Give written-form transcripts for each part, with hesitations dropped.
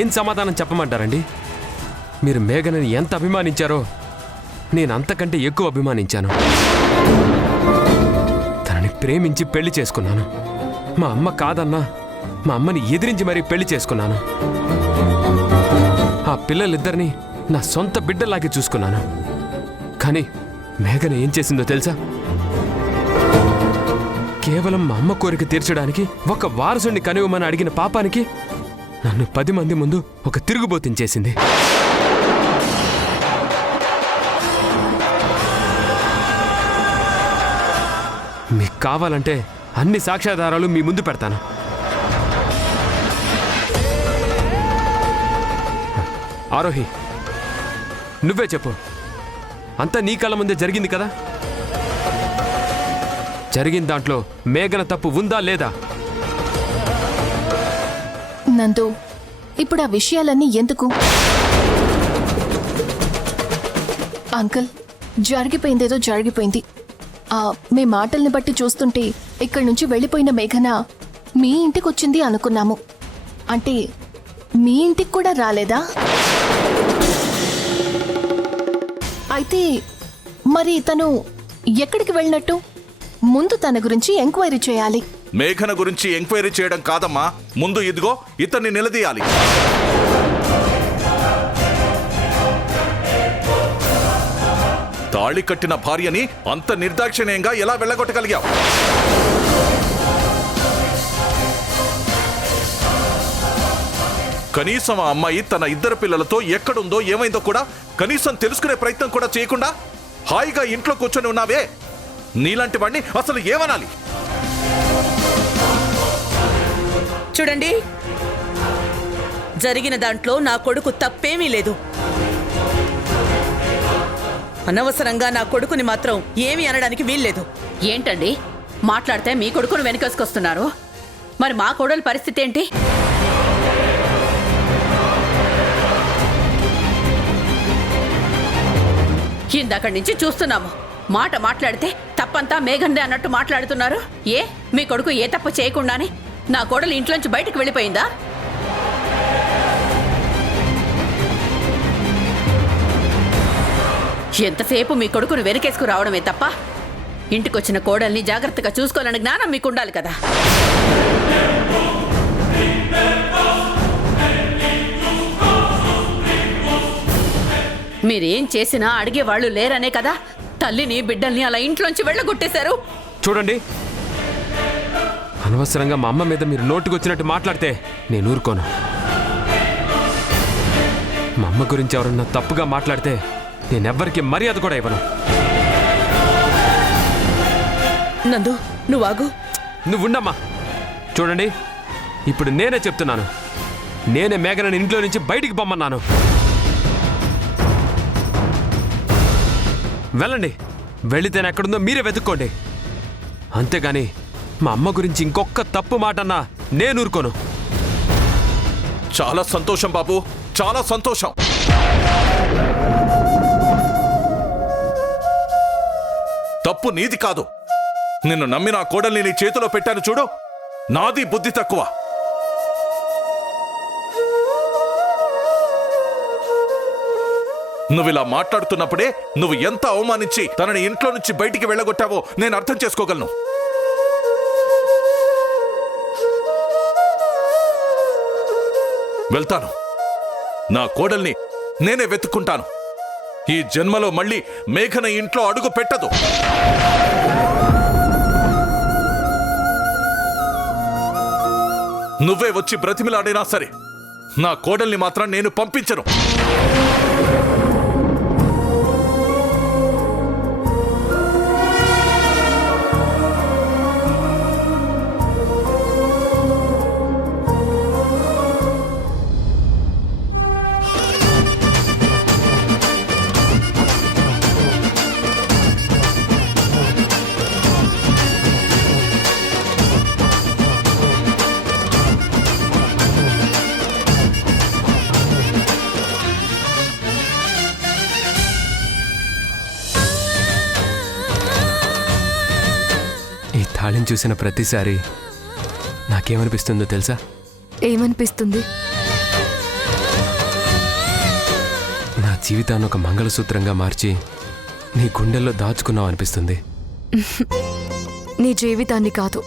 ఏం సమాధానం చెప్పమంటారండి? మీరు మేఘనని ఎంత అభిమానించారో నేను అంతకంటే ఎక్కువ అభిమానించాను. తనని ప్రేమించి పెళ్లి చేసుకున్నాను. మా అమ్మ కాదన్నా మా అమ్మని ఎదిరించి మరీ పెళ్లి చేసుకున్నాను. ఆ పిల్లలిద్దరినీ నా సొంత బిడ్డలాగే చూసుకున్నాను. కానీ మేఘన ఏం చేసిందో తెలుసా? కేవలం మా అమ్మ కోరిక తీర్చడానికి ఒక వారసుని కనివ్వమని అడిగిన పాపానికి నన్ను 10 మంది ముందు ఒక తిరుగుబోతుని చేసింది. మీకు కావాలంటే అన్ని సాక్ష్యాధారాలు మీ ముందు పెడతాను. ఆరోహి, నువ్వే చెప్పు. అంతా నీ కళ్ళ ముందే జరిగింది కదా? జరిగిన దాంట్లో మేఘన తప్పు ఉందా లేదా? నందు, ఇప్పుడు ఆ విషయాలన్నీ ఎందుకు? అంకుల్, జరిగిపోయిందేదో జరిగిపోయింది. మీ మాటల్ని బట్టి చూస్తుంటే ఇక్కడి నుంచి వెళ్ళిపోయిన మేఘన మీ ఇంటికి వచ్చింది అనుకున్నాము. అంటే మీ ఇంటికి కూడా రాలేదా? అయితే మరి తను ఎక్కడికి వెళ్ళినట్టు? ముందు తన గురించి ఎంక్వైరీ చేయాలి. మేఘన గురించి ఎంక్వైరీ చేయడం కాదమ్మా, ముందు ఇదిగో ఇతన్ని నిలదీయాలి. తాళి కట్టిన భార్యని అంత నిర్దాక్షిణ్యంగా ఎలా వెళ్ళగొట్టగలిగావు? కనీసం ఆ అమ్మాయి తన 2 పిల్లలతో ఎక్కడుందో ఏమైందో కూడా కనీసం తెలుసుకునే ప్రయత్నం కూడా చేయకుండా హాయిగా ఇంట్లో కూర్చొని ఉన్నావే, నీలాంటి వాడిని అసలు ఏమనాలి? చూడండి, జరిగిన దాంట్లో నా కొడుకు తప్పేమీ లేదు. అనవసరంగా నా కొడుకుని మాత్రం ఏమీ అనడానికి వీల్లేదు. ఏంటండి మాట్లాడితే మీ కొడుకును వెనకేసుకొస్తున్నారు? మరి మా కోడలి పరిస్థితి ఏంటి? ఇందక్కడి నుంచి చూస్తున్నాము. మాట మాట్లాడితే తప్పంతా మేఘందే అన్నట్టు మాట్లాడుతున్నారు. మీ కొడుకు ఏ తప్పు చేయకుండానే నా కోడలు ఇంట్లోంచి బయటకు వెళ్ళిపోయిందా? ఎంతసేపు మీ కొడుకును వెనకేసుకు రావడమే తప్ప ఇంటికొచ్చిన కోడల్ని జాగ్రత్తగా చూసుకోవాలనే జ్ఞానం మీకు ఉండాలి కదా. మీరేం చేసినా అడిగేవాళ్లు లేరనే కదా తల్లిని బిడ్డల్ని అలా ఇంట్లోంచి వెళ్ళగొట్టేశారు. చూడండి, అనవసరంగా మా అమ్మ మీద మీరు నోటుకొచ్చినట్టు మాట్లాడితే నేను ఊరుకోను. మా అమ్మ గురించి ఎవరన్నా తప్పుగా మాట్లాడితే నేనెవ్వరికి మర్యాద కూడా ఇవ్వను. నందు, నువ్వు ఆగు. నువ్వు ఉండమ్మా. చూడండి, ఇప్పుడు నేనే చెప్తున్నాను. నేనే మేఘనని ఇంట్లో నుంచి బయటికి పొమ్మన్నాను. వెళ్ళండి, వెళ్ళితేనే ఎక్కడుందో మీరే వెతుక్కోండి. అంతేగాని మా అమ్మ గురించి ఇంకొక తప్పు మాటన్నా నేను ఊరుకోను. చాలా సంతోషం బాబు, చాలా సంతోషం. తప్పు నీది కాదు. నిన్ను నమ్మి నా కోడల్ని నీ చేతిలో పెట్టాను చూడు, నాది బుద్ధి తక్కువ. నువ్విలా మాట్లాడుతున్నప్పుడే నువ్వు ఎంత అవమానించి తనని ఇంట్లో నుంచి బయటికి వెళ్ళగొట్టావో నేను అర్థం చేసుకోగలను. వెళ్తాను, నా కోడల్ని నేనే వెతుక్కుంటాను. ఈ జన్మలో మళ్ళీ మేఘన ఇంట్లో అడుగు పెట్టదు. నువ్వే వచ్చి బ్రతిమిలాడినా సరే నా కోడల్ని మాత్రం నేను పంపించను. తాళిని చూసిన ప్రతిసారి నాకేమనిపిస్తుందో తెలుసా? ఏమనిపిస్తుంది? జీవితాన్ని ఒక మంగళసూత్రంగా మార్చి నీ గుండెల్లో దాచుకున్నావు అనిపిస్తుంది. నీ జీవితాన్ని కాదు,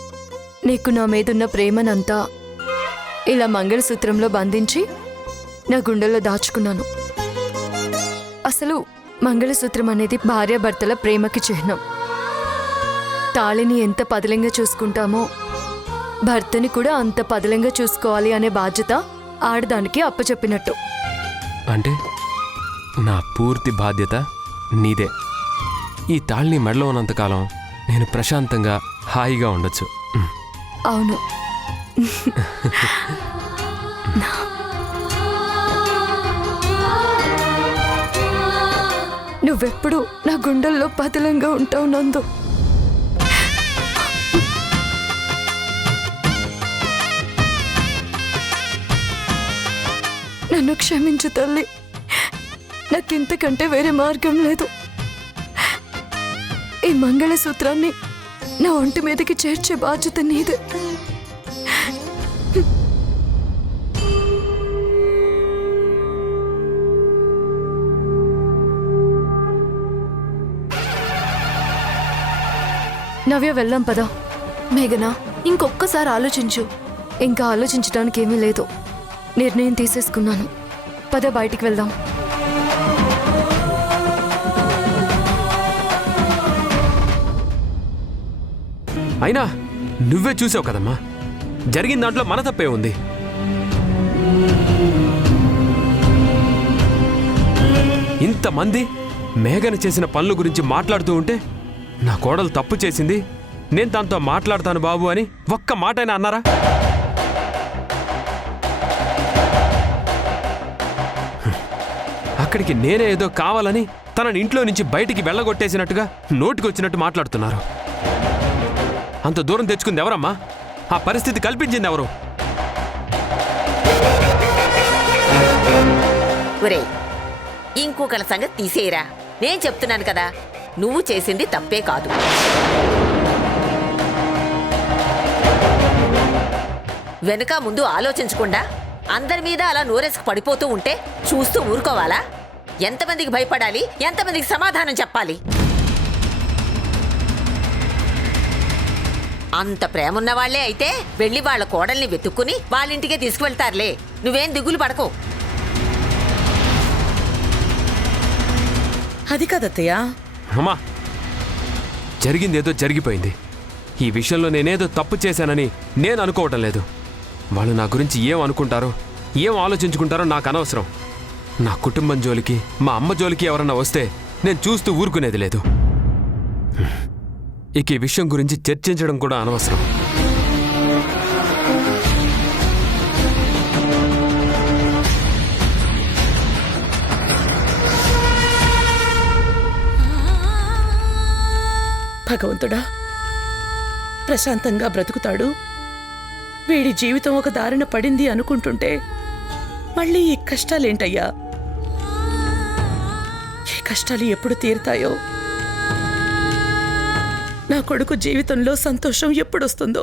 నీకు నా మీదున్న ప్రేమనంతా ఇలా మంగళసూత్రంలో బంధించి నా గుండెల్లో దాచుకున్నాను. అసలు మంగళసూత్రం అనేది భార్యాభర్తల ప్రేమకి చిహ్నం. తాళిని ఎంత పదిలంగా చూసుకుంటామో భర్తని కూడా అంత పదిలంగా చూసుకోవాలి అనే బాధ్యత ఆడదానికి అప్పచెప్పినట్టు. అంటే నా పూర్తి బాధ్యత నీదే. ఈ తాళ్ళని మెడలో ఉన్నంతకాలం నేను ప్రశాంతంగా హాయిగా ఉండొచ్చు. అవును. నువ్వెప్పుడు నా గుండెల్లో పదిలంగా ఉంటావు నందు. నన్ను క్షమించు తల్లి, నాకింతకంటే వేరే మార్గం లేదు. ఈ మంగళసూత్రాన్ని నా ఒంటి మీదకి చేర్చే బాధ్యత నీదే. నవ్య, వెళ్దాం పదా. మేఘనా, ఇంకొక్కసారి ఆలోచించు. ఇంకా ఆలోచించడానికి ఏమీ లేదు, నిర్ణయం తీసేసుకున్నాను. పద, బయటికి వెళ్దాం. అయినా నువ్వే చూసావు కదమ్మా, జరిగిన దాంట్లో మన తప్పే ఉంది. ఇంతమంది మేఘన చేసిన పనుల గురించి మాట్లాడుతూ ఉంటే నా కోడలు తప్పు చేసింది, నేను దాంతో మాట్లాడతాను బాబు అని ఒక్క మాట అయినా అన్నారా? అక్కడికి నేనే ఏదో కావాలని తనని ఇంట్లో నుంచి బయటికి వెళ్ళగొట్టేసినట్టుగా నోటికొచ్చినట్టు మాట్లాడుతున్నారు. అంత దూరం తెచ్చుకుంది ఎవరమ్మా? ఆ పరిస్థితి కల్పించింది ఎవరు? ఒరే, ఇంకొకల సంగతి తీసేయరా. నేను చెప్తున్నాను కదా, నువ్వు చేసింది తప్పే కాదు. వెనక ముందు ఆలోచించకుండా అందరి మీద అలా నోరేసుకు పడిపోతూ ఉంటే చూస్తూ ఊరుకోవాలా? ఎంతమందికి భయపడాలి, ఎంతమందికి సమాధానం చెప్పాలి? అంత ప్రేమున్న వాళ్లే అయితే వెళ్ళి వాళ్ళ కోడల్ని వెతుక్కుని వాళ్ళింటికే తీసుకువెళ్తారులే. నువ్వేం దిగులు పడకో. అది కదత్తయ్యా. అమ్మా, జరిగిందేదో జరిగిపోయింది. ఈ విషయంలో నేనేదో తప్పు చేశానని నేను అనుకోవటం లేదు. వాళ్ళు నా గురించి ఏం అనుకుంటారో, ఏం ఆలోచించుకుంటారో నాకు అనవసరం. నా కుటుంబం జోలికి, మా అమ్మ జోలికి ఎవరన్నా వస్తే నేను చూస్తూ ఊరుకునేది లేదు. ఇక ఈ విషయం గురించి చర్చించడం కూడా అనవసరం. భగవంతుడా, ప్రశాంతంగా బ్రతుకుతాడు, వీడి జీవితం ఒక దారిన పడింది అనుకుంటుంటే మళ్ళీ ఈ కష్టాలేంటయ్యా? ఈ కష్టాలు ఎప్పుడు తీరుతాయో, నా కొడుకు జీవితంలో సంతోషం ఎప్పుడొస్తుందో.